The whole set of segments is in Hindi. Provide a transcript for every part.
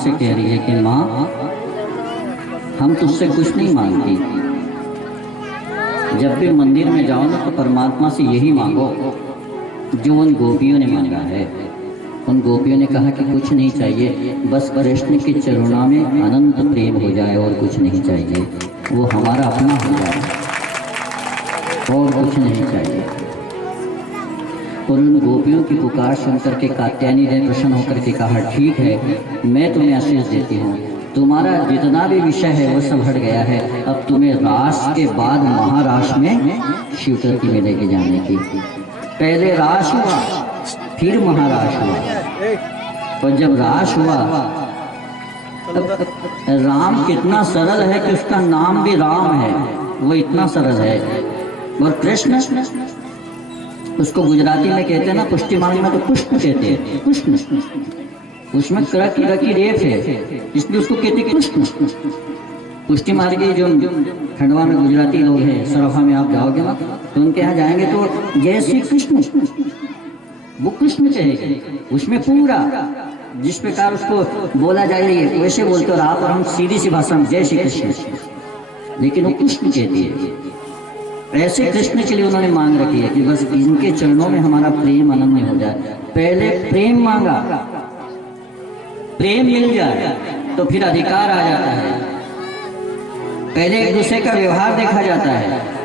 से कह रही है कि माँ, हम तुझसे कुछ नहीं मांगती। जब भी मंदिर में जाओ ना तो परमात्मा से यही मांगो जो उन गोपियों ने मांगा है। उन गोपियों ने कहा कि कुछ नहीं चाहिए, बस कृष्ण के चरणों में अनंत प्रेम हो जाए और कुछ नहीं चाहिए, वो हमारा अपना हो जाए और कुछ नहीं चाहिए। और उन गोपियों की पुकार सुनकर के कात्यायनी ने प्रसन्न होकर के कहा, ठीक है, मैं तुम्हें आशीष देती हूँ, तुम्हारा जितना भी विषय है वो सब हट गया है। अब तुम्हें रास के बाद महारास में शिवचक्की में लेके जाने की। पहले रास हुआ, फिर महारास हुआ, और जब रास हुआ तब राम कितना सरल है कि उसका नाम भी राम है, वो इतना सरल है। और कृष्ण, उसको गुजराती में कहते हैं ना, पुष्टि मांगने में तो पुष्प कहते हैं, कृष्ण, उसमें करा की रेप है, इसलिए उसको कहते हैं कृष्ण। पुष्टि मार्ग के जो खंडवा में गुजराती लोग हैं, सराफा में आप जाओगे ना तो उनके यहाँ जाएंगे तो जय श्री कृष्ण, वो कृष्ण कहेंगे, उसमें पूरा जिस प्रकार उसको बोला जाए वैसे बोलते, और आप और हम सीधी सी भाषा में जय श्री कृष्ण, लेकिन वो कृष्ण कहती है। ऐसे कृष्ण के लिए उन्होंने मांग रखी है कि बस इनके चरणों में हमारा प्रेम अनन्य हो जाए। पहले प्रेम मांगा, प्रेम मिल जाए तो फिर अधिकार आ जाता है। पहले एक दूसरे का व्यवहार देखा जाता है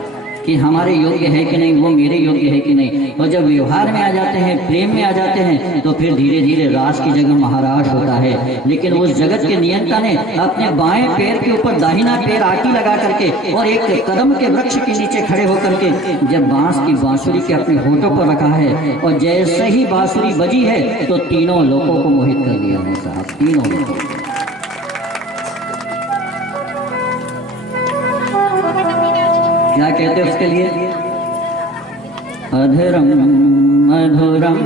कि हमारे योग्य है कि नहीं, वो मेरे योग्य है कि नहीं, और जब व्यवहार में आ जाते हैं, प्रेम में आ जाते हैं, तो फिर धीरे धीरे रास की जगह महाराज होता है। लेकिन उस जगत के नियंता ने अपने बाएं पैर के ऊपर दाहिना पैर आटी लगा करके और एक कदम के वृक्ष के नीचे खड़े होकर के जब बांस की बांसुरी के अपने होठों पर रखा है, और जैसे ही बांसुरी बजी है तो तीनों लोगों को मोहित कर दिया है साहब, तीनों लोगों को। क्या कहते हैं उसके लिए? अधरम मधुरम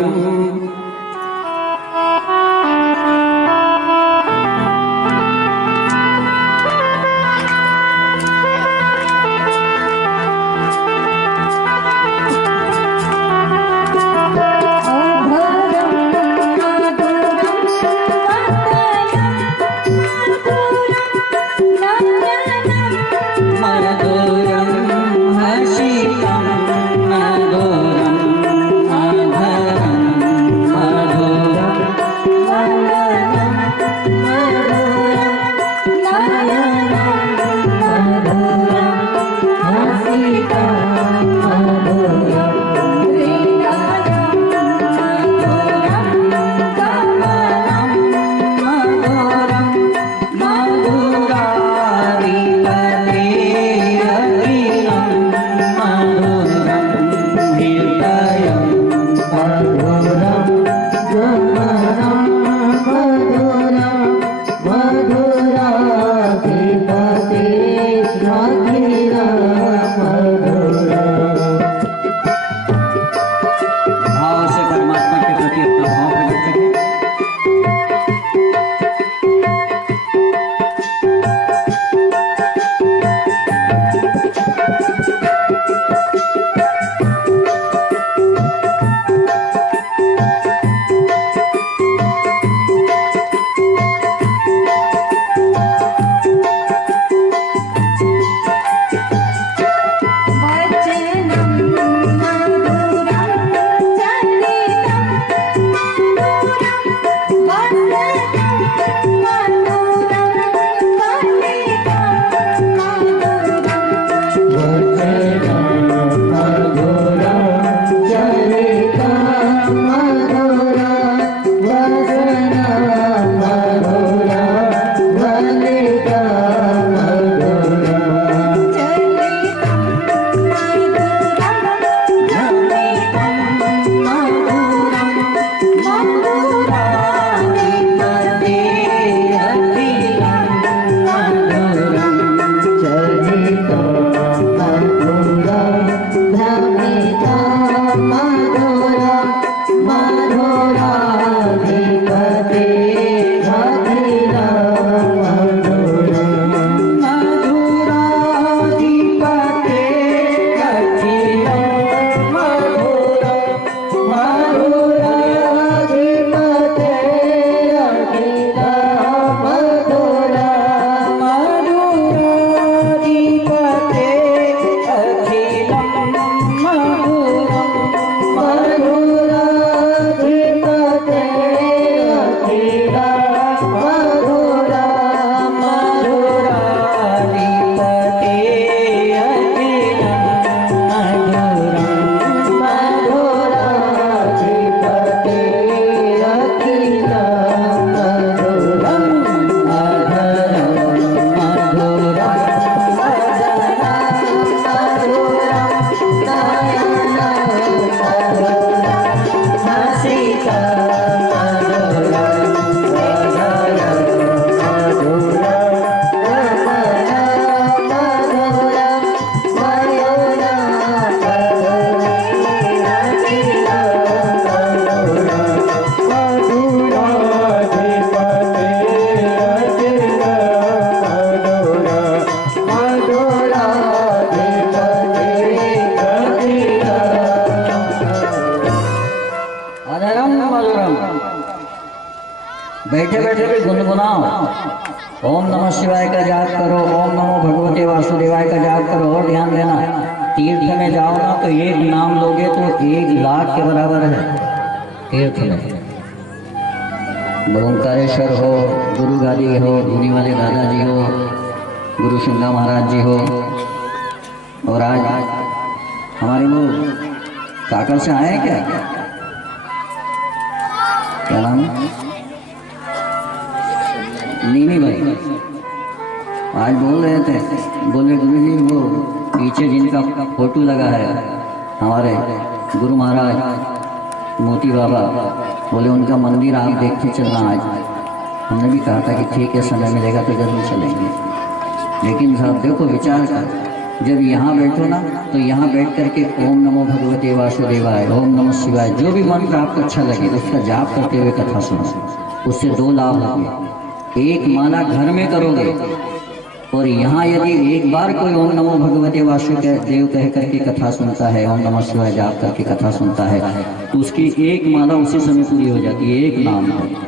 बैठे बैठे भी गुनगुनाओ, ओम नमः शिवाय का जाप करो, ओम नमो भगवते वासुदेवाय का जाप करो। और ध्यान देना, तीर्थ में जाओ ना तो एक नाम लोगे तो 1,00,000 के बराबर है। तीर्थ में ओंकारेश्वर हो, गुरु गादी हो, धुनी वाले दादाजी हो, गुरु सिंगा महाराज जी हो, और आज हमारे वो काकड़ से आए क्या, क्या नाम है, नीनी भाई, आज बोल रहे थे, बोले गुरु जी वो पीछे जिनका फोटो लगा है हमारे गुरु महाराज मोती बाबा, बोले उनका मंदिर आप देख के चलना। आज हमने भी कहा था कि ठीक है, समय मिलेगा तो जरूर चलेंगे। लेकिन साहब देखो, विचार कर, जब यहाँ बैठो ना तो यहाँ बैठ करके ओम नमो भगवते वासुदेवाय, ओम नमः शिवाय, जो भी मंत्र आपको अच्छा लगे उसका जाप करते हुए कथा सुनो। उससे 2 लाभ होंगे। एक माला घर में करोगे, और यहाँ यदि एक बार कोई ओम नमो भगवते वासुदेव कह करके कथा सुनता है, ओम नमः शिवाय जाप करके कथा सुनता है, तो उसकी एक माला उसी समय पूरी हो जाती है, एक नाम है।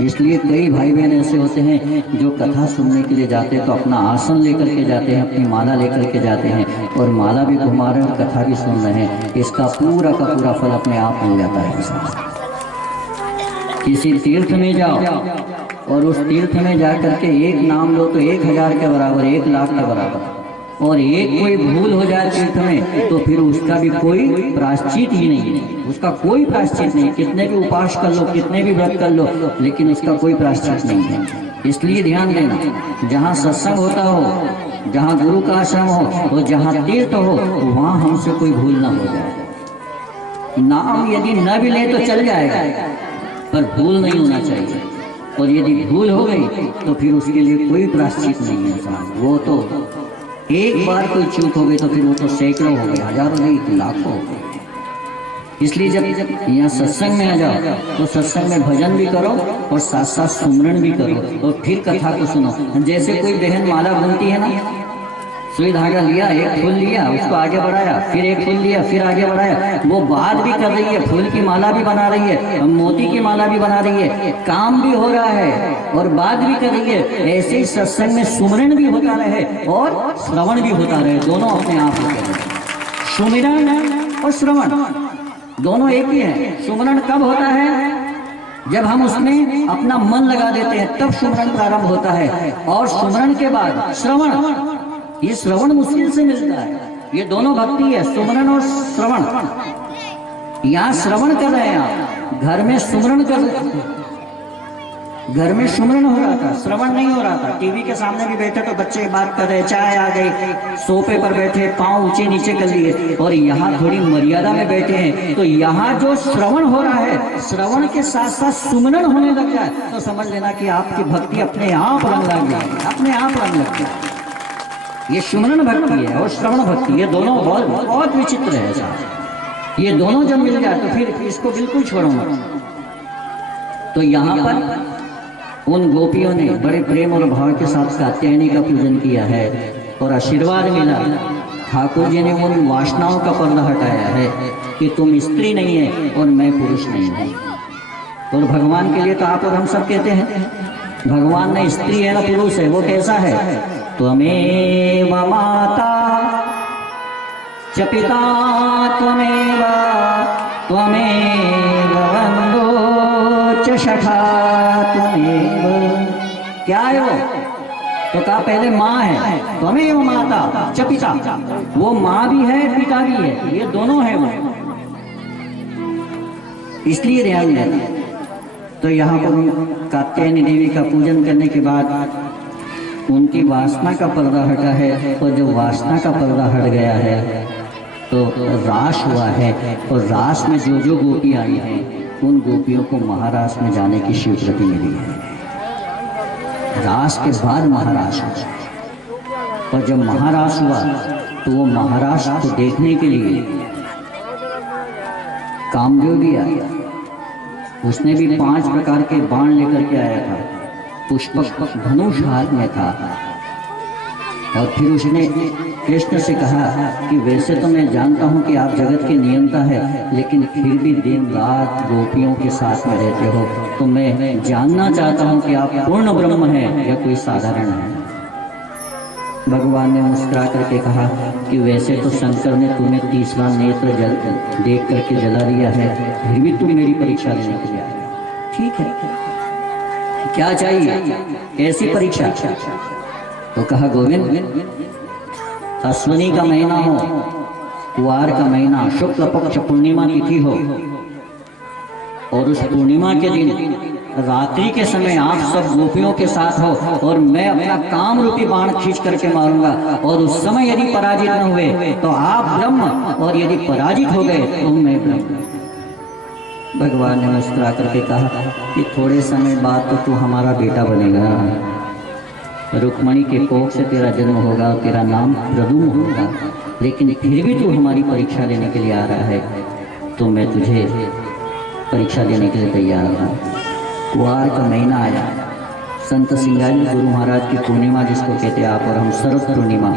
इसलिए कई भाई बहन ऐसे होते हैं जो कथा सुनने के लिए जाते हैं तो अपना आसन लेकर के जाते हैं, अपनी माला लेकर के जाते हैं, और माला भी घुमा रहे हैं और कथा भी सुन रहे हैं। इसका पूरा का पूरा फल अपने आप मिल जाता है। किसी तीर्थ में जाओ और उस तीर्थ में जा करके एक नाम लो तो 1,000 के बराबर, 1,00,000 के बराबर। और एक कोई भूल हो जाए तीर्थ में तो फिर उसका भी कोई प्रायश्चित ही नहीं है, उसका कोई प्रायश्चित नहीं। कितने भी उपास कर लो, कितने भी व्रत कर लो, लेकिन उसका कोई प्रायश्चित नहीं है। इसलिए ध्यान देना, जहाँ सत्संग होता हो, जहाँ गुरु का आश्रम हो, और जहाँ तीर्थ हो, वहाँ हमसे कोई भूल ना हो जाए। नाम यदि न भी ले तो चल जाएगा, पर भूल नहीं होना चाहिए। और यदि भूल हो गई तो फिर उसके लिए कोई प्रायश्चित नहीं है साहब। वो तो एक बार कोई चूक हो गई तो फिर वो तो सैकड़ों हो गए, हजारों नहीं, लाखों हो गए। इसलिए जब यहाँ सत्संग में आ जाओ तो सत्संग में भजन भी करो और साथ साथ सुमरण भी करो, और फिर कथा को सुनो। जैसे कोई बहन माला बुनती है ना, सुई धागा लिया, एक फूल लिया, उसको आगे बढ़ाया, फिर एक फूल लिया, फिर आगे बढ़ाया, वो बात भी कर रही है, फूल की माला भी बना रही है, मोती की माला भी बना रही है, काम भी हो रहा है और बात भी कर रही है। ऐसे ही सत्संग में सुमरण भी होता रहे और श्रवण भी होता रहे, दोनों अपने आप होते हैं। सुमिरन और श्रवण दोनों एक ही है। सुमरण कब होता है? जब हम उसमें अपना मन लगा देते हैं, तब सुमरण प्रारंभ होता है। और सुमरण के बाद श्रवण, ये श्रवण मुश्किल से मिलता है। ये दोनों भक्ति है, सुमरण और श्रवण। यहाँ श्रवण कर रहे हैं आप, घर में सुमरण कर रहे हैं। घर में सुमरण हो रहा था, श्रवण नहीं हो रहा था। टीवी के सामने भी बैठे तो बच्चे बात कर रहे, चाय आ गई, सोफे पर बैठे, पांव ऊंचे नीचे कर लिए, और यहाँ थोड़ी मर्यादा में बैठे हैं। तो यहाँ जो श्रवण हो रहा है, श्रवण के साथ साथ सुमरण होने लग जाए तो समझ लेना कि आपकी भक्ति अपने आप रंग लग जाए, अपने आप रंग लग जाए। ये सुमरण भक्ति है और श्रवण भक्ति, ये दोनों बहुत विचित्र है साहब। ये दोनों जब मिल जाए तो फिर इसको बिल्कुल छोड़ो मत। तो यहाँ पर उन गोपियों ने बड़े प्रेम और भाव के साथ कात्यायनी का पूजन किया है और आशीर्वाद मिला। ठाकुर जी ने उन वासनाओं का पर्दा हटाया है कि तुम स्त्री नहीं है और मैं पुरुष नहीं हूँ। और भगवान के लिए तो आप और हम सब कहते हैं, भगवान ने स्त्री है ना पुरुष है, वो कैसा है? त्वमेव माता च पिता त्वमेव त्वमेव बन्धो च सखा त्वमेव। क्या है वो? तो कहा पहले माँ है, त्वमेव माता च पिता, वो माँ भी है पिता भी है, ये दोनों है वो। इसलिए ध्यान देना। तो यहाँ पर कात्यायनी देवी का पूजन करने के बाद उनकी वासना का पर्दा हटा है, और जब वासना का पर्दा हट गया है तो रास हुआ है। और रास में जो जो गोपी आई हैं, उन गोपियों को महारास में जाने की स्वीकृति मिली है। रास के बाद महारास हुआ, और जब महारास हुआ तो वो महारास को देखने के लिए कामदेव भी आया। उसने भी 5 प्रकार के बाण लेकर के आया था, पुष्पक धनुष हाथ में था, और फिर उसने कृष्ण से कहा कि वैसे तो मैं जानता हूँ कि आप जगत के नियंता है, लेकिन फिर भी दिन रात गोपियों के साथ में रहते हो, तो मैं जानना चाहता हूँ कि आप पूर्ण ब्रह्म हैं या कोई साधारण है। भगवान ने मुस्कुरा करके कहा कि वैसे तो शंकर ने तुम्हें 30वां नेत्र देख करके जला दिया है, फिर भी तुम मेरी परीक्षा लेने के लिए आए। ठीक है, क्या चाहिए, कैसी परीक्षा? तो कहा गोविंद, अश्विनी का महीना हो, कुआर का महीना, शुक्ल पक्ष पूर्णिमा तिथि हो, और उस पूर्णिमा के दिन रात्रि के समय आप सब गोपियों के साथ हो, और मैं अपना काम रूपी बाण खींच करके मारूंगा, और उस समय यदि पराजित न हुए तो आप ब्रह्म, और यदि पराजित हो गए तो मैं ब्रह्म। भगवान ने मुस्कुरा करके कहा कि थोड़े समय बाद तो तू हमारा बेटा बनेगा, रुक्मणी के कोख से तेरा जन्म होगा, तेरा नाम प्रद्युम्न होगा, लेकिन फिर भी तू हमारी परीक्षा लेने के लिए आ रहा है, तो मैं तुझे परीक्षा देने के लिए तैयार हूँ। कुआर का महीना आया, संत सिंगाजी गुरु महाराज की पूर्णिमा जिसको कहते हैं आप और हम, शरद पूर्णिमा।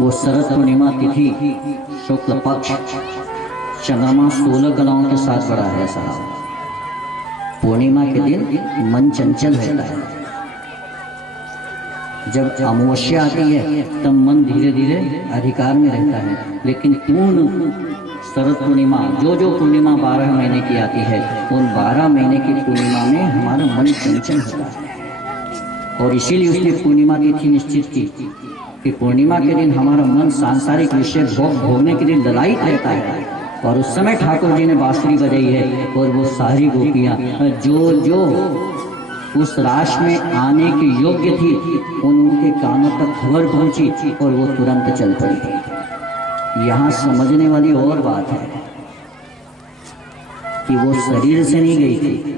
वो शरद पूर्णिमा तिथि शुक्ल पक्ष, चंद्रमा 16 कलाओं के साथ बड़ा है साहब। पूर्णिमा के दिन मन चंचल रहता है, जब अमावस्या आती है तब मन धीरे धीरे अधिकार में रहता है, लेकिन पूर्ण शरद पूर्णिमा, जो पूर्णिमा 12 महीने की आती है, उन 12 महीने की पूर्णिमा में हमारा मन चंचल होता है, और इसीलिए उसने पूर्णिमा तिथि निश्चित की कि पूर्णिमा के दिन हमारा मन सांसारिक विषय भोगने के लिए ललायित रहता है। और उस समय ठाकुर जी ने बांसुरी बजाई है, और वो सारी गोपियाँ जो उस रास में आने की योग्य थी, उनके कानों तक खबर पहुंची और वो तुरंत चल पड़ी। यहाँ समझने वाली और बात है कि वो शरीर से नहीं गई थी,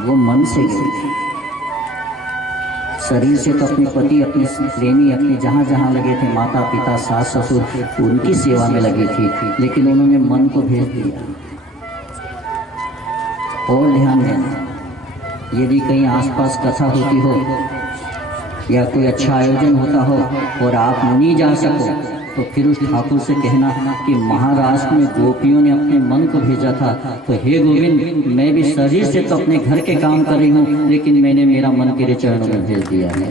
वो मन से गई थी। शरीर से तो अपने पति, अपने प्रेमी, अपने जहाँ जहाँ लगे थे, माता पिता सास ससुर, उनकी सेवा में लगी थी, लेकिन उन्होंने मन को भेज दिया। और ध्यान देना, यदि कहीं आसपास कथा होती हो या कोई अच्छा आयोजन होता हो और आप नहीं जा सको, तो फिर उस ठाकुर से कहना कि महाराष्ट्र में गोपियों ने अपने मन को भेजा था, तो हे गोविंद, मैं भी शरीर से तो अपने घर के काम कर रही हूँ, लेकिन मैंने मेरा मन तेरे चरणों में भेज दिया है।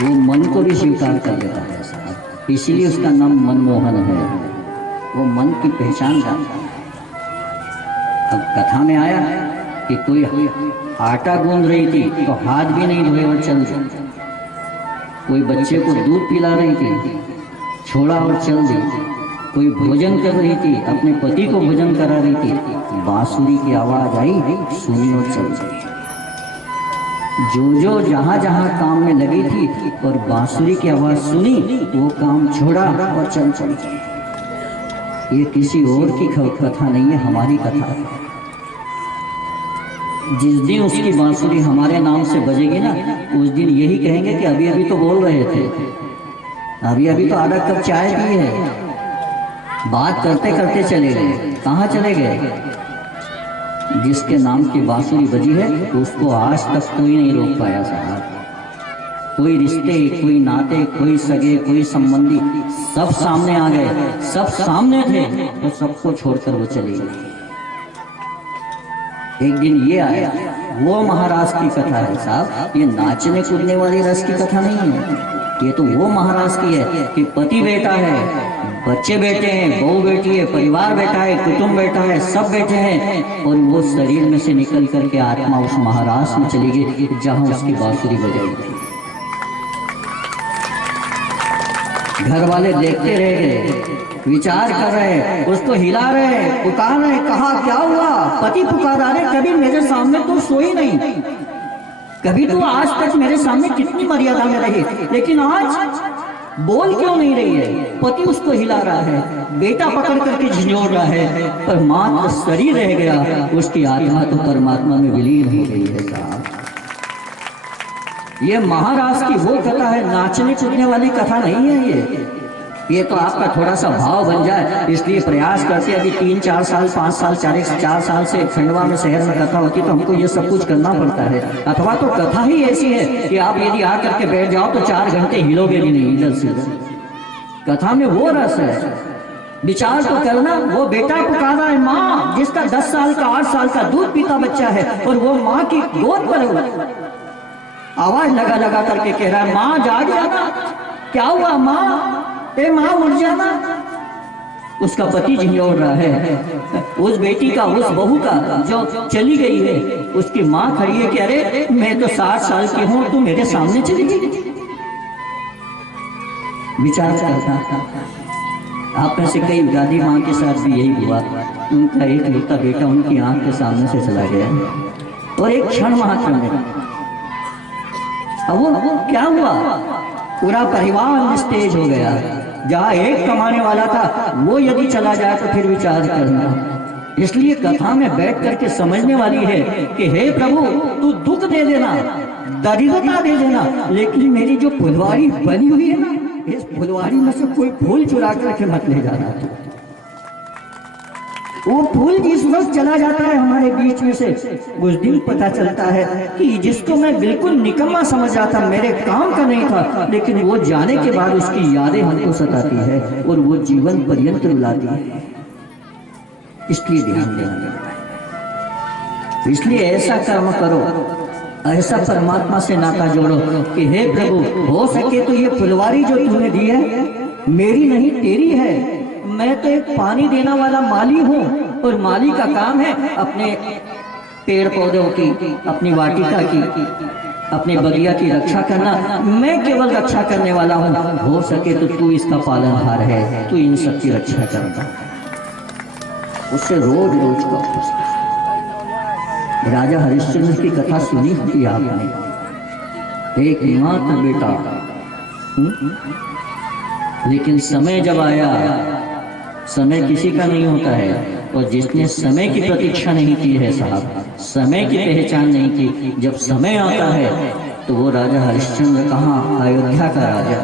वो मन को भी स्वीकार कर लेता है साहब, इसीलिए उसका नाम मनमोहन है। वो मन की पहचान जानता है। अब कथा में आया कि कोई आटा गूंद रही थी तो हाथ भी नहीं धोए और चल दी, कोई बच्चे को दूध पिला रही थी, छोड़ा और चल दी, कोई भोजन कर रही थी, अपने पति को भोजन करा रही थी, बांसुरी की आवाज आई, सुनी और चल दी। जो जहाँ जहाँ काम में लगी थी और बांसुरी की आवाज सुनी, वो काम छोड़ा और चल दी। ये किसी और की कथा नहीं है, हमारी कथा है। जिस दिन उसकी बांसुरी हमारे नाम से बजेगी ना, उस दिन यही कहेंगे कि अभी अभी तो बोल रहे थे, अभी अभी तो आधा कप चाय पी है, बात करते करते चले गए। कहाँ चले गए? जिसके नाम की बांसुरी बजी है उसको आज तक कोई नहीं रोक पाया साहब। कोई रिश्ते, कोई नाते, कोई सगे, कोई संबंधी, सब सामने आ गए, सब सामने थे, तो सबको छोड़कर वो चले गए। एक दिन ये आया, वो महाराज की कथा है साहब, ये नाचने कूदने वाली रस की कथा नहीं है। ये तो वो महाराज की है कि पति बैठा है, बच्चे बैठे हैं, बहू बैठी है, परिवार बैठा है, कुटुंब बैठा है, सब बैठे हैं, और वो शरीर में से निकल करके आत्मा उस महाराज में चली गई जहां उसकी बांसुरी बजाई थी। घर वाले देखते रह गए, विचार कर रहे, उसको हिला रहे, पुकार रहे, कहा क्या हुआ? पति पुकारा रहे, कभी मेरे सामने तो सोई नहीं, कभी तो आज तक मेरे सामने कितनी मर्यादा में रही, लेकिन आज बोल क्यों नहीं रही है? पति उसको हिला रहा है, बेटा पकड़ करके झिझोड़ रहा है, पर मात्र शरीर रह गया, उसकी आत्मा तो परमात्मा में विलीन हो गई है साहब। ये महाराज की वो कथा है, नाचने कूदने वाली कथा नहीं है। ये तो आपका थोड़ा सा भाव बन जाए, इसलिए प्रयास करते। अभी 3-4 साल 5 साल 4 साल से खंडवा में शहर में कथा होती तो हमको ये सब कुछ करना पड़ता है। अथवा तो कथा ही ऐसी है कि आप यदि आकर के बैठ जाओ तो 4 घंटे हिलोगे भी नहीं इधर से उधर। कथा में वो रस है, विचार तो करना। वो बेटा पुकारा है माँ, जिसका 10 साल का 8 साल का दूध पीता बच्चा है और वो माँ की गोद पर आवाज लगा लगा करके कह रहा है माँ जाग जाना, क्या हुआ माँ, ए माँ उठ जाना। उसका पति झिझोड़ रहा है, उस बेटी का, उस बहू का जो चली गई है, उसकी माँ खड़ी है कि अरे मैं तो 60 साल की हूँ, तू मेरे सामने चली गई। विचार करता। आप में से कई दादी माँ के साथ भी यही हुआ। उनका एक लौता बेटा उनकी आंख के सामने से चला गया और एक क्षण मात्र में। अब वो क्या हुआ, पूरा परिवार निस्तेज हो गया। जहाँ एक कमाने वाला था वो यदि चला जाए तो फिर विचार करना। इसलिए कथा में बैठ करके समझने वाली है कि हे प्रभु तू दुख दे देना, दरिद्रता दे देना, लेकिन मेरी जो फुलवारी बनी हुई है ना, इस फुलवारी में से कोई फूल चुरा करके मत ले जाना। वो फूल जिस वक्त चला जाता है हमारे बीच में से, उस दिन पता चलता है कि जिसको मैं बिल्कुल निकम्मा समझ रहा था, मेरे काम का नहीं था, लेकिन वो जाने के बाद उसकी यादें हमको सताती है और वो जीवन पर्यंत रुलाती है। इसलिए ध्यान देना, इसलिए ऐसा कर्म करो, ऐसा परमात्मा से नाता जोड़ो कि हे प्रभु हो सके तो ये फुलवारी जो तूने दी है मेरी नहीं तेरी है। मैं तो एक पानी देना वाला माली हूँ और माली का काम है अपने पेड़ पौधों की, अपनी वाटिका की, अपने बगिया की रक्षा करना। मैं केवल रक्षा करने वाला हूँ। हो सके तो तू इसका पालनहार है, तू इन सब की रक्षा करना। उससे रोज रोज का राजा हरिश्चंद्र की कथा सुनी होगी आपने। एक मात्र बेटा, लेकिन समय जब आया, समय किसी का नहीं होता है, और जिसने समय की प्रतीक्षा नहीं की है साहब, समय की पहचान नहीं की, जब समय आता है तो वो राजा हरिश्चंद्र कहाँ, अयोध्या का राजा,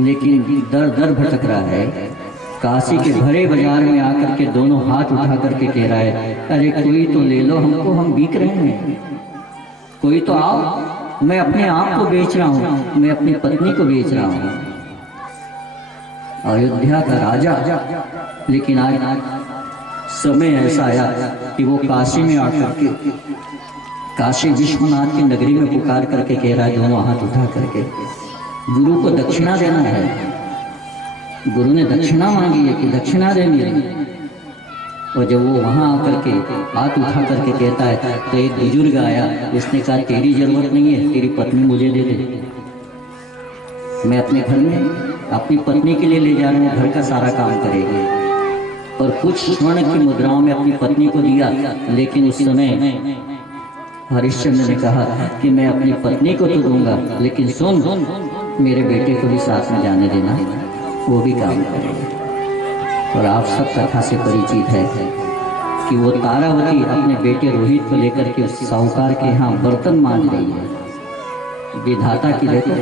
लेकिन दर दर भटक रहा है। काशी के भरे बाजार में आकर के दोनों हाथ उठा करके कह रहा है अरे कोई तो ले लो हमको, हम बिक रहे हैं, कोई तो आओ, मैं अपने आप को बेच रहा हूँ, मैं अपनी पत्नी को बेच रहा हूँ। अयोध्या का राजा, लेकिन आज समय ऐसा आया कि वो काशी में आकर के, काशी विश्वनाथ की नगरी में पुकार करके कह रहा है दोनों हाथ उठा करके, गुरु को दक्षिणा देना है। गुरु ने दक्षिणा मांगी है कि दक्षिणा देनी है। और जब वो वहां आकर के हाथ उठा करके कहता है तो एक बुजुर्ग आया, उसने कहा तेरी जरूरत नहीं है, तेरी पत्नी मुझे दे दे, मैं अपने घर में अपनी पत्नी के लिए ले जा रहा हूँ, घर का सारा काम करेगी। और कुछ स्वर्ण की मुद्राओं में अपनी पत्नी को दिया, लेकिन उस समय हरिश्चंद्र ने कहा कि मैं अपनी पत्नी को तो दूंगा, लेकिन सुन मेरे बेटे को भी साथ में जाने देना, वो भी काम करेगा। और आप सब कथा से परिचित है कि वो तारावती अपने बेटे रोहित को लेकर के उस साहूकार के यहाँ बर्तन मांज रही है। विधाता की देखो,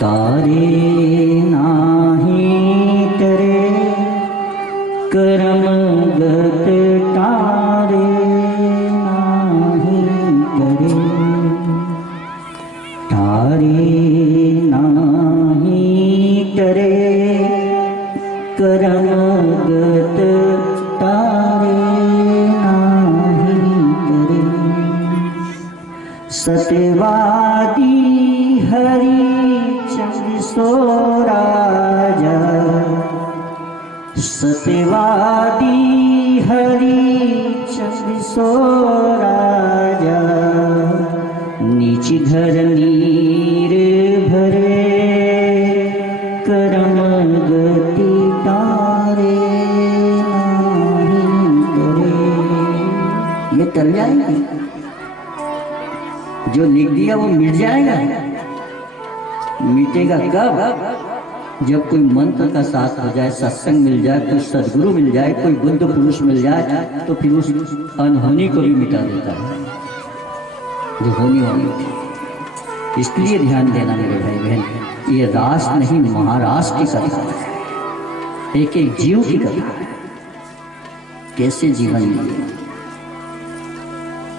तारे नाही तेरे करम गत तारे नाही तेरे, तारे करे करम गत तारे नाही करे। सत्यवादी हरिचंद्र सो राजा, सत्यवादी हरिचंद्र सो राजा, नीच घर नीर भरे करम गति तारे नहीं करे। ये टल जाएगी, जो लिख दिया वो मिट जाएगा। मिटेगा कब? जब कोई मंत्र का साथ हो जाए, सत्संग मिल जाए, कोई सदगुरु मिल जाए, कोई बुद्ध पुरुष मिल जाए, तो फिर उस अनहोनी को भी मिटा देता है जो होनी होनी थी। इसलिए ध्यान देना मेरे भाई बहन, ये रास नहीं महारास की कथा है, एक एक जीव की कथा है, कैसे जीवन जिए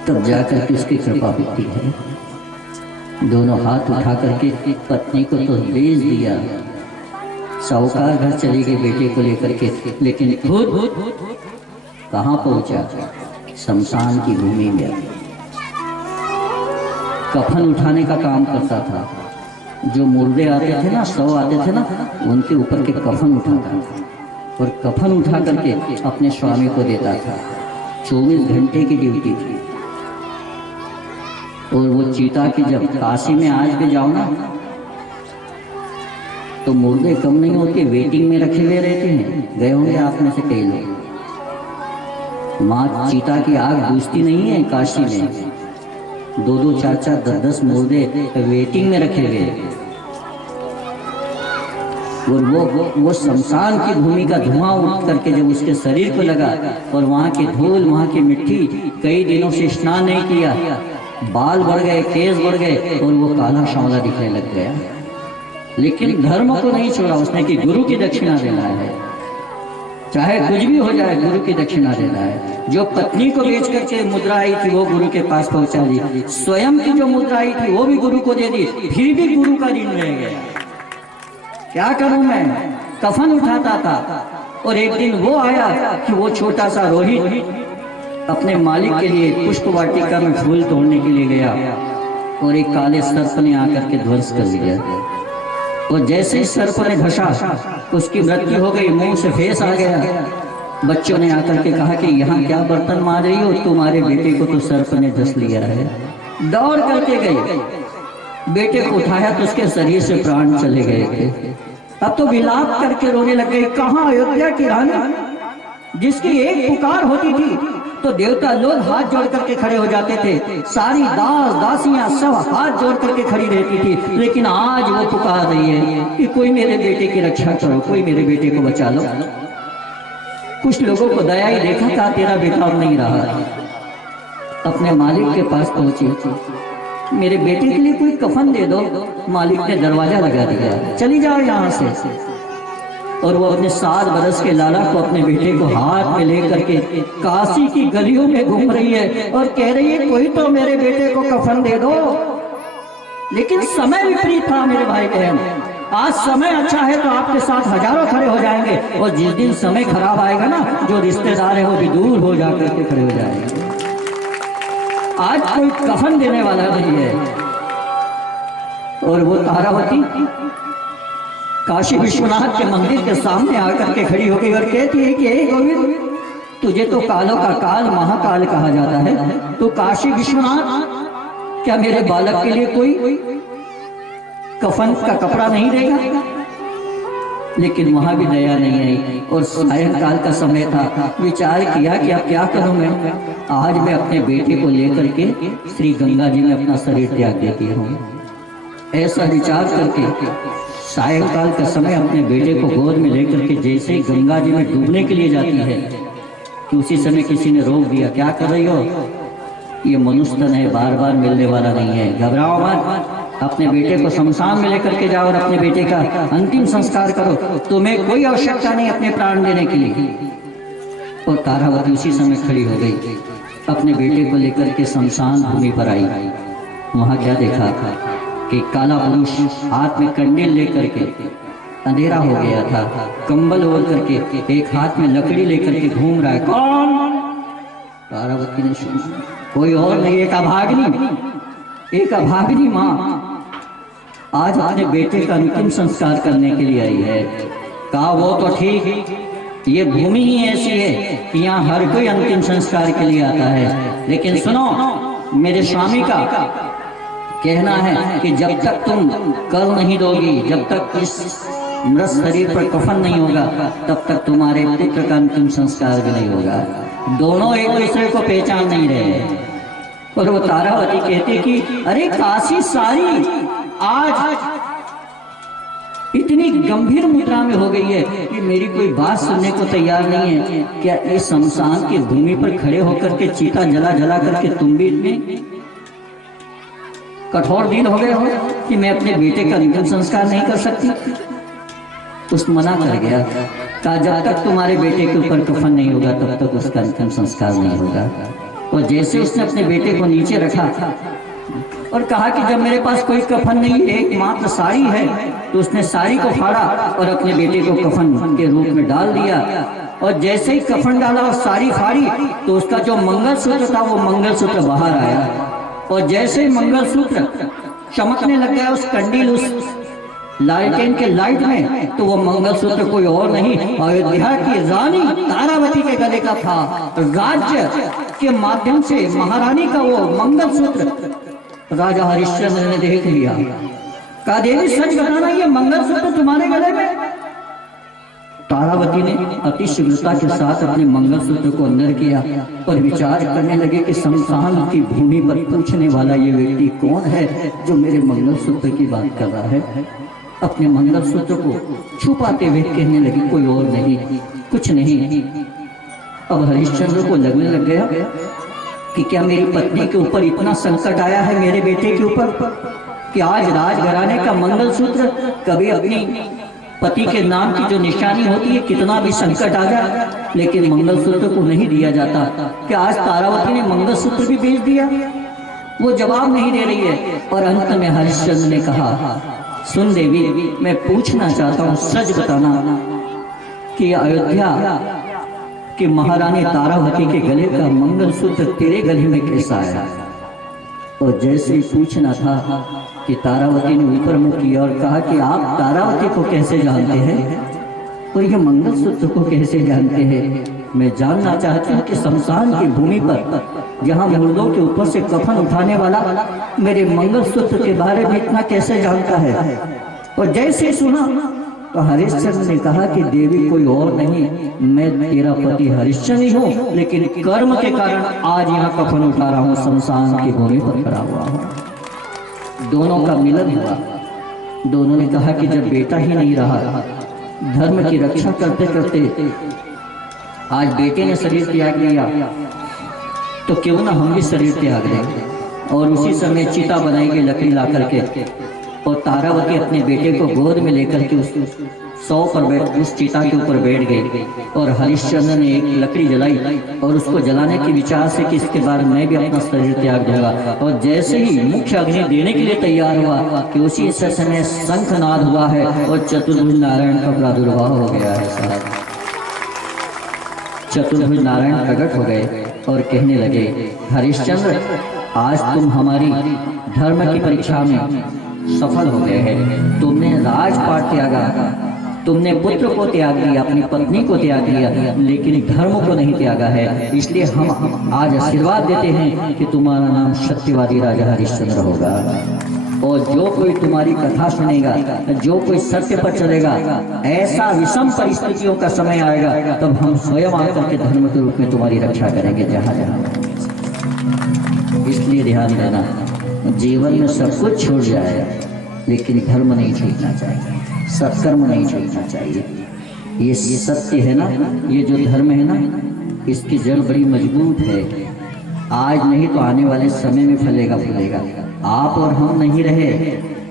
तब जाकर के उसकी कृपा होती है। दोनों हाथ उठा करके पत्नी को तो भेज दिया, साहूकार घर चली गई बेटे को लेकर के, लेकिन खुद कहाँ पहुंचा? शमशान की भूमि में कफन उठाने का काम करता था। जो मुर्दे आते थे ना, शव आते थे ना, उनके ऊपर के कफन उठाता था और कफन उठा करके अपने स्वामी को देता था। 24 घंटे की ड्यूटी थी। और वो चीता की जब काशी में आज भी जाओ ना तो मुर्दे कम नहीं होते, वेटिंग में रखे हुए रहते हैं। गए होंगे आप में से कई लोग। माँ चीता की आग बुझती नहीं है काशी में, 2-2, 4-4, 10-10 मुर्दे वेटिंग में रखे हुए। और वो शमशान की भूमि का धुआं उठ करके जब उसके शरीर को लगा और वहाँ की धूल, वहाँ की मिट्टी, कई दिनों से स्नान नहीं किया, बाल बढ़ गए, केस बढ़ गए और वो काला सांवला दिखने लग गया। लेकिन धर्म को नहीं छोड़ा उसने कि गुरु की दक्षिणा देना है, चाहे कुछ भी हो जाए गुरु की दक्षिणा देना है। जो पत्नी को बेच करके मुद्रा आई थी वो गुरु के पास पहुंचा दी, स्वयं की जो मुद्रा आई थी वो भी गुरु को दे दी, फिर भी गुरु का ऋण रह गया। क्या करूं मैं? कफन उठाता था और एक दिन वो आया कि वो छोटा सा रोहित अपने मालिक के लिए पुष्प वाटिका में फूल तोड़ने के लिए गया और एक काले सर्प ने आकर के ध्वंस कर दिया। और जैसे ही सर्प ने घसा उसकी मृत्यु हो गई, मुंह से फेस आ गया। बच्चों ने आकर के कहा कि यहाँ क्या बर्तन मार रही हो, तुम्हारे बेटे को तो सर्प ने धस लिया है। दौड़ करके गई, बेटे को उठाया तो उसके शरीर से प्राण चले गए थे। अब तो विलाप करके रोने लग गई। कहाँ अयोध्या की रानी जिसकी एक पुकार होती थी तो देवता लोग हाथ जोड़ करके खड़े हो जाते थे, सारी दास दासियां सब हाथ जोड़ करके खड़ी रहती थी। लेकिन आज वो पुकार रही है कि कोई मेरे बेटे की रक्षा करो, कोई मेरे बेटे को बचा लो। कुछ लोगों को दया ही देखा था, तेरा बेटा अब नहीं रहा। अपने मालिक के पास पहुंची, मेरे बेटे के लिए कोई कफन दे दो। मालिक ने दरवाजा लगा दिया, चली जाओ यहाँ से। और वो अपने 7 बरस के लाला को, अपने बेटे को हाथ में लेकर के काशी की गलियों में घूम रही है और कह रही है कोई तो मेरे बेटे को कफन दे दो। लेकिन समय विपरीत था मेरे भाई बहन। आज समय अच्छा है तो आपके साथ हजारों खड़े हो जाएंगे और जिस दिन समय खराब आएगा ना, जो रिश्तेदार है वो भी दूर हो जाकर के खड़े हो जाएंगे। आज कोई कफन देने वाला नहीं है। और वो तारावती काशी विश्वनाथ के मंदिर के सामने आकर के खड़ी हो गई और कहती है कि हे गोविंद, तुझे तो कालों का काल महाकाल कहा जाता है, तो काशी विश्वनाथ क्या मेरे बालक के लिए कोई कफन का कपड़ा नहीं देगा? लेकिन वहां भी दया नहीं आई। और सायंकाल का समय था, विचार किया कि अब क्या करूं मैं। आज मैं अपने बेटे को लेकर के श्री गंगा जी में अपना शरीर त्याग देती हूँ। ऐसा विचार करके सायंकाल का समय अपने बेटे को गोद में लेकर के जैसे ही गंगा जी में डूबने के लिए जाती है कि उसी समय किसी ने रोक दिया। क्या कर रही हो? ये मनुष्य तन है, बार बार मिलने वाला नहीं है, घबराओ मत। अपने बेटे को शमशान में लेकर के जाओ और अपने बेटे का अंतिम संस्कार करो, तुम्हें कोई आवश्यकता नहीं अपने प्राण देने के लिए। और तारावती उसी समय खड़ी हो गई, अपने बेटे को लेकर के शमशान भूमि पर आई। वहां क्या देखा कि काला पुरुष हाथ में कंडील लेकर के, अंधेरा हो गया था, कंबल ओढ़ करके एक हाथ में लकड़ी लेकर के घूम रहा है। कौन? तारावती ने सुना, कोई और नहीं, एक अभागिनी माँ आज अपने बेटे का अंतिम संस्कार करने के लिए आई है। कहा वो तो ठीक, ये भूमि ही ऐसी है कि यहाँ हर कोई अंतिम संस्कार के लिए आता है। लेकिन सुनो, मेरे स्वामी का कहना है कि जब तक तुम कर नहीं दोगी, जब तक इस मृत शरीर पर कफन नहीं होगा, तब तक तुम्हारे पुत्र का अंतिम संस्कार भी नहीं होगा। दोनों एक दूसरे को पहचान नहीं रहे। और वो तारावती कहती कि अरे काशी सारी आज इतनी गंभीर मुद्रा में हो गई है कि मेरी कोई बात सुनने को तैयार नहीं है। क्या इस शमशान की भूमि पर खड़े होकर के चीता जला जला करके तुम भी इतने कठोर दिल हो गए हो कि मैं अपने बेटे का अंतिम संस्कार नहीं कर सकती। उस मना कर गया, कहा जब तक तुम्हारे बेटे के ऊपर कफन नहीं होगा तब तक उसका अंतिम संस्कार नहीं होगा। और जैसे उसने अपने बेटे को नीचे रखा और कहा कि जब मेरे पास कोई कफन नहीं है, एकमात्र साड़ी है, तो उसने साड़ी को फाड़ा और अपने बेटे को कफन के रूप में डाल दिया। और जैसे ही कफन डाला और साड़ी फाड़ी तो उसका जो मंगलसूत्र था वो मंगलसूत्र बाहर आया। और जैसे ही मंगलसूत्र चमकने लग गया उस कंडील, उस लालटेन के लाइट में, तो वो मंगलसूत्र कोई और नहीं, अयोध्या की रानी तारावती के गले का था। राज्य के माध्यम से महारानी का वो मंगलसूत्र राजा हरिश्चंद्र ने देख लिया। कहा देवी सच बताना, ये मंगलसूत्र तुम्हारे गले में? तारावती ने अति शीघ्रता के साथ अपने मंगलसूत्र को अंदर किया और विचार करने लगे कि शमशान की भूमि पर पूछने वाला ये व्यक्ति कौन है जो मेरे मंगलसूत्र की बात कर रहा है। अपने मंगलसूत्र को छुपाते हुए कहने लगी, कोई और नहीं, कुछ नहीं। अब हरिश्चंद्र को लगने लग गया कि क्या मेरी पत्नी के ऊपर इतना संकट आया है, मेरे बेटे के ऊपर, कि आज राजघराने का मंगलसूत्र कभी अपनी पति के नाम की जो निशानी होती है, कितना भी संकट आ जाए लेकिन मंगलसूत्र को नहीं दिया जाता। क्या आज तारावती ने मंगलसूत्र भी बेच दिया? वो जवाब नहीं दे रही है। और अंत में हरिश्चंद्र ने कहा, सुन देवी, मैं पूछना चाहता हूँ, सच बताना कि अयोध्या कि महारानी तारावती के गले का मंगलसूत्र तेरे गले में कैसा आया? और जैसे ही पूछना था कि तारावती ने ऊपर मुंह किया और कहा कि आप तारावती को कैसे जानते हैं और ये मंगलसूत्र को कैसे जानते हैं? मैं जानना चाहती हूँ कि शमशान की भूमि पर जहाँ मुर्दों के ऊपर से कफन उठाने वाला मेरे मंगलसूत्र के बारे में इतना कैसे जानता है? और जैसे सुना तो हरिश्चंद्र ने कहा कि देवी कोई और नहीं, मैं तेरा पति हरिश्चंद्र ही हूँ, लेकिन कर्म के कारण आज यहाँ कफन उठा रहा हूँ, शमशान की भूमि पर खड़ा हुआ हूँ। दोनों का मिलन हुआ। दोनों ने कहा कि जब बेटा ही नहीं रहा, धर्म की रक्षा करते करते आज बेटे ने शरीर त्याग लिया, तो क्यों ना हम भी शरीर त्याग दें। और उसी समय चिता बनाई गई लकड़ी ला करके और तारावती अपने बेटे को गोद में लेकर के उस उस चिता के ऊपर बैठ गई। और हरिश्चंद्र ने एक लकड़ी जलाई और उसको जलाने के विचार से कि इसके बाद मैं भी अपना शरीर त्याग दूंगा। और जैसे ही मुख्य अग्नि देने के लिए तैयार हुआ कि उसी समय शंखनाद हुआ है और चतुर्भुज नारायण का प्रादुर्भाव हो गया है। साहब, चतुर्भुज नारायण प्रकट हो गए और कहने लगे, हरिश्चंद्र, आज तुम हमारी धर्म की परीक्षा में सफल हो गए हैं। तुमने राजपाट त्यागा, तुमने पुत्र को त्याग दिया, अपनी पत्नी को त्याग दिया, लेकिन धर्म को नहीं त्यागा है। इसलिए हम आज आशीर्वाद देते हैं कि तुम्हारा नाम सत्यवादी राजा हरिश्चंद्र होगा। और जो कोई तुम्हारी कथा सुनेगा, जो कोई सत्य पर चलेगा, ऐसा विषम परिस्थितियों का समय आएगा तब हम स्वयं आकर के धर्म के रूप में तुम्हारी रक्षा करेंगे जहाँ जहाँ। इसलिए ध्यान देना, जीवन में सब कुछ छूट जाए लेकिन धर्म नहीं छूटना चाहिए, सत्कर्म नहीं छूटना चाहिए। ये सत्य है ना, ये जो धर्म है ना, इसकी जड़ बड़ी मजबूत है। आज नहीं तो आने वाले समय में फलेगा फूलेगा। आप और हम नहीं रहे,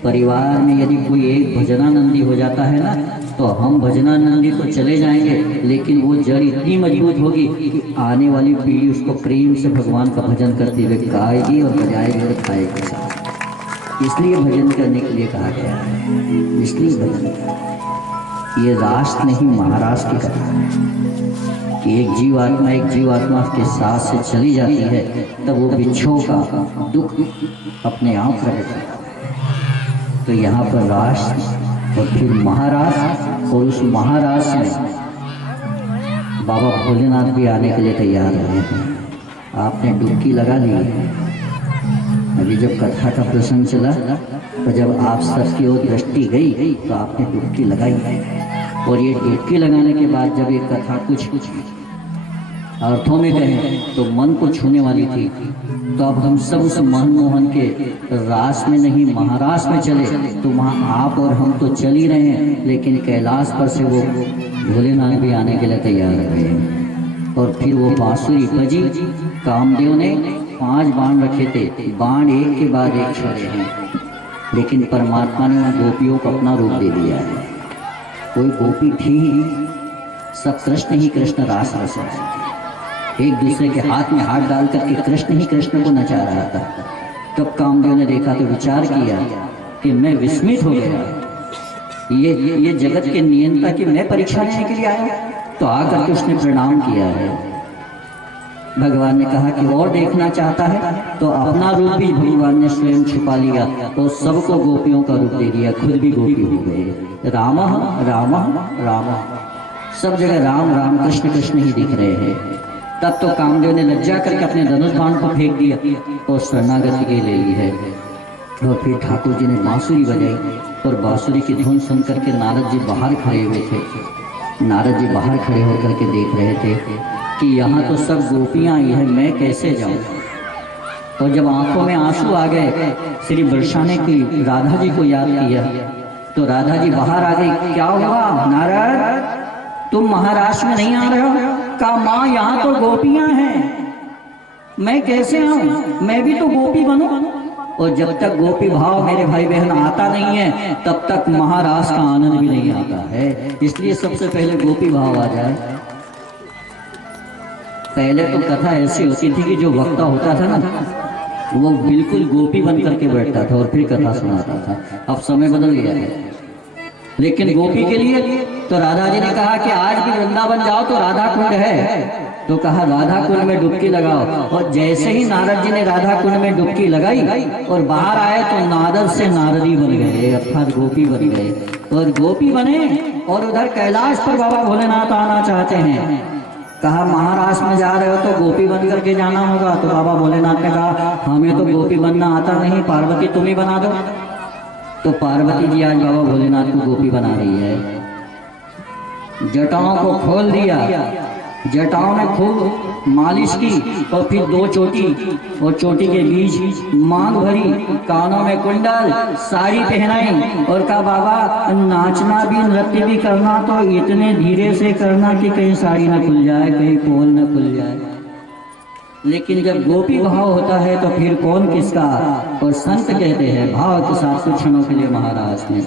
परिवार में यदि कोई एक भजनानंदी हो जाता है ना, तो हम भजनानंदी तो चले जाएंगे, लेकिन वो जड़ इतनी मजबूत होगी कि आने वाली पीढ़ी उसको प्रेम से भगवान का भजन करते हुए गाएगी और बजाएगी और खाएगी। इसलिए भजन करने के लिए कहा गया है। इसलिए भजन, ये राष्ट्र नहीं महाराष्ट्र की कथा है कि एक जीवात्मा के साथ से चली जाती है, तब वो बिच्छों का दुख अपने आप प्रकट होता है। तो यहाँ पर राष्ट्र और फिर महाराष्ट्र, और उस महाराष्ट्र में बाबा भोलेनाथ भी आने के लिए तैयार हुए हैं। आपने डुबकी लगा ली है। अभी जब कथा का प्रसंग चला तो जब आप सबकी ओर दृष्टि गई तो आपने डुबकी लगाई। और ये डुबकी लगाने के बाद जब ये कथा कुछ अर्थों में कहें तो मन को छूने वाली थी, तो अब हम सब उस मनमोहन के रास में नहीं महाराष्ट्र में चले। तो वहाँ आप और हम तो चल ही रहे हैं, लेकिन कैलाश पर से वो भोलेनाथ भी आने के लिए तैयार हो गए। और फिर वो बांसुरी बजी, कामदेव ने 5 बाण रखे थे, बाण एक के बाद एक छोड़े हैं, लेकिन परमात्मा ने उन गोपियों को अपना रूप दे दिया है। कोई गोपी थी ही, सब कृष्ण ही कृष्ण रास रस है। एक दूसरे के हाथ में हाथ डाल करके कृष्ण ही कृष्ण को नचा रहा था। तब कामदेव ने देखा तो विचार किया कि मैं विस्मित हो गया, ये जगत के नियंता की मैं परीक्षा लेने के लिए आया। तो आकर के उसने प्रणाम किया है। भगवान ने कहा कि और देखना चाहता है, तो अपना रूप भी भगवान ने स्वयं छुपा लिया, तो सबको गोपियों का रूप दे दिया, खुद भी गोपी हो गए। राम राम राम, सब जगह राम राम कृष्ण कृष्ण ही दिख रहे हैं। तब तो कामदेव ने लज्जा करके अपने धनुष बाण को फेंक दिया और शरणागति के ले ली है। और फिर ठाकुर जी ने बांसुरी बजाई, और बांसुरी की धुन सुन करके नारद जी बाहर खड़े हुए थे। नारद जी बाहर खड़े होकर के देख रहे थे कि यहाँ तो सब गोपियाँ आई है, मैं कैसे जाऊँ। और जब आंखों में आंसू आ गए, श्री वर्षा ने की राधा जी को याद किया, तो राधा जी बाहर आ गई। क्या हुआ नारद, तुम महाराष्ट्र में नहीं आ रहे हो? कहा माँ यहाँ तो गोपियाँ हैं, मैं कैसे आऊँ, मैं भी तो गोपी बनूं। और जब तक गोपी भाव मेरे भाई बहन आता नहीं है, तब तक महारास का आनंद भी नहीं आता है। इसलिए सबसे पहले गोपी भाव आ जाए। पहले तो कथा ऐसी होती थी कि जो वक्ता होता था ना, वो बिल्कुल गोपी बन करके बैठता था और फिर कथा सुनाता था। अब समय बदल गया है, लेकिन गोपी के लिए तो राधा जी ने कहा कि आज भी वृंदावन जाओ तो राधा कुंड है, तो कहा राधा कुंड में डुबकी लगाओ। और जैसे ही नारद जी ने राधा कुंड में डुबकी लगाई और बाहर आए, तो नारद से नारदी बन गए, अर्थात गोपी बन गए। और गोपी बने और उधर कैलाश पर बाबा भोलेनाथ आना चाहते हैं। कहा महाराष्ट्र में जा रहे हो तो गोपी बन करके जाना होगा। तो बाबा भोलेनाथ ने कहा हमें तो गोपी बनना आता नहीं, पार्वती तुम ही बना दो। तो पार्वती जी आज बाबा भोलेनाथ को गोपी बना रही है। जटाओं को खोल दिया, जटाओं में खूब मालिश की, और फिर 2 चोटी और चोटी के बीच मांग भरी, कानों में कुंडल, साड़ी पहनाई और कहा बाबा नाचना भी नृत्य भी करना तो इतने धीरे से करना कि कहीं साड़ी न खुल जाए, कहीं पोल न खुल जाए। लेकिन जब गोपी भाव होता है तो फिर कौन किसका। और संत कहते हैं भाव के साथ कुछ क्षणों के लिए महाराज ने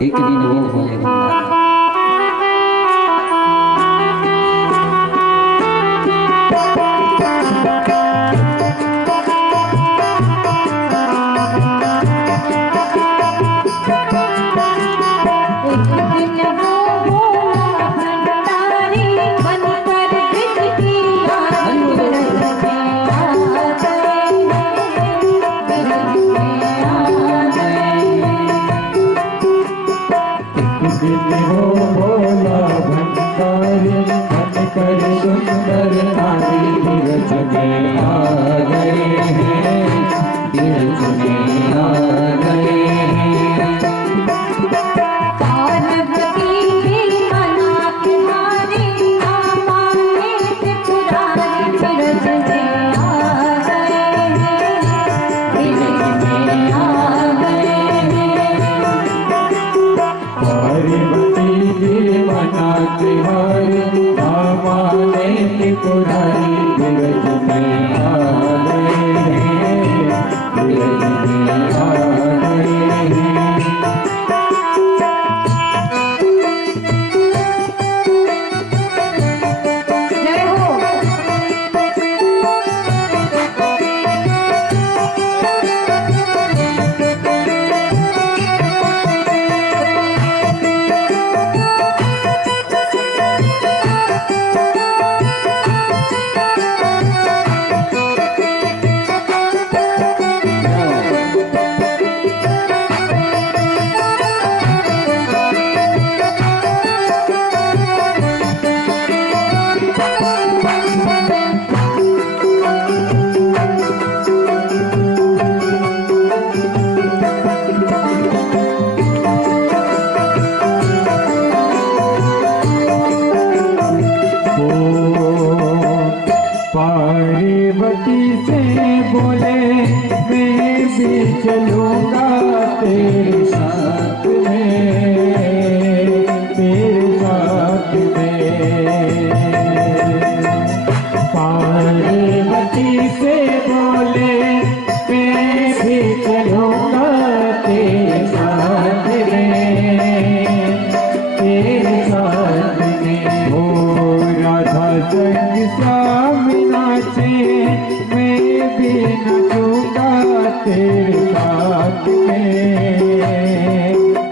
एक दिन वो भोले बंदा चलूंगा तेरे साथ में, तेरे साथ में। पार्वती से बोले तेरे साथ में,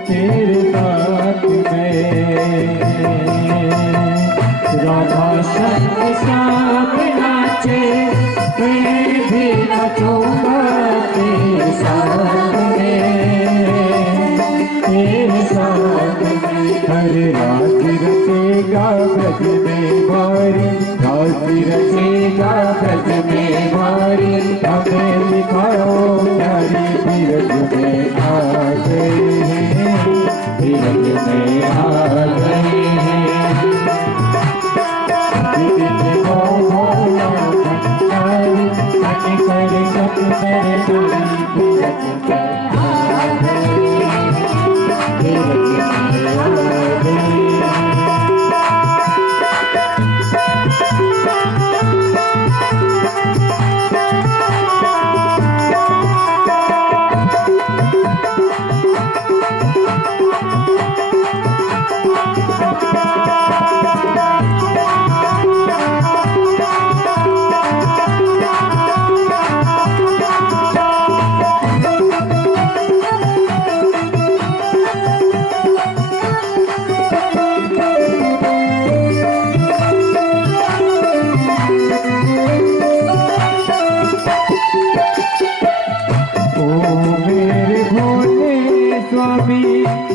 तेरे साथ में। राधा संग श्याम नाचे, मैं भी नाचूंगा तेरे साथ में, तेरे साथ में। हर रात रचेगा ब्रज में बारी, रात रचेगा ब्रज में बारी। हमें दिखाओ प्यारी ब्रज में आ गए हैं, ब्रज में आ गए हैं।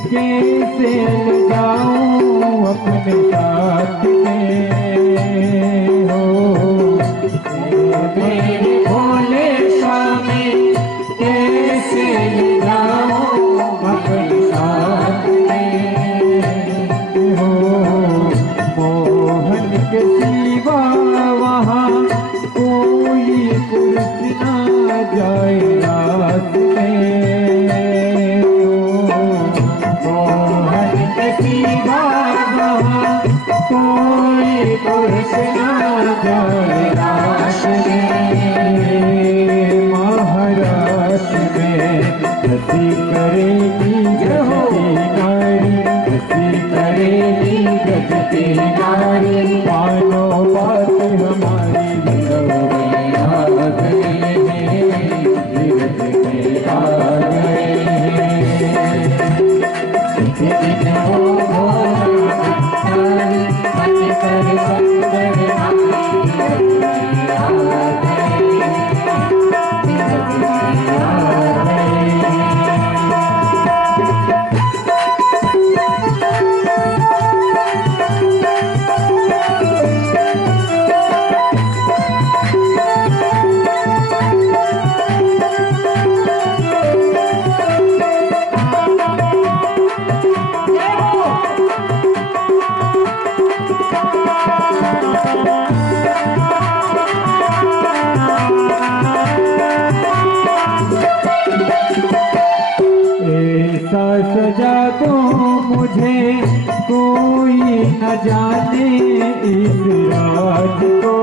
कैसे जाऊं अपने साथ में हो, मेरे भोले स्वामी कैसे जाऊं अपने साथ में हो। मोहन के सिवा वहाँ कोई पुरुष ना जाए रात में, कोई पुरुष ना जाए रात में। महाराज में हंसी करेगी गजती नारी, हंसी करेगी गजती नारी। मानो बात हमारी धीरज में आ गए हैं, धीरज में आ गए हैं। सजा दो मुझे कोई न जाने इस राज को।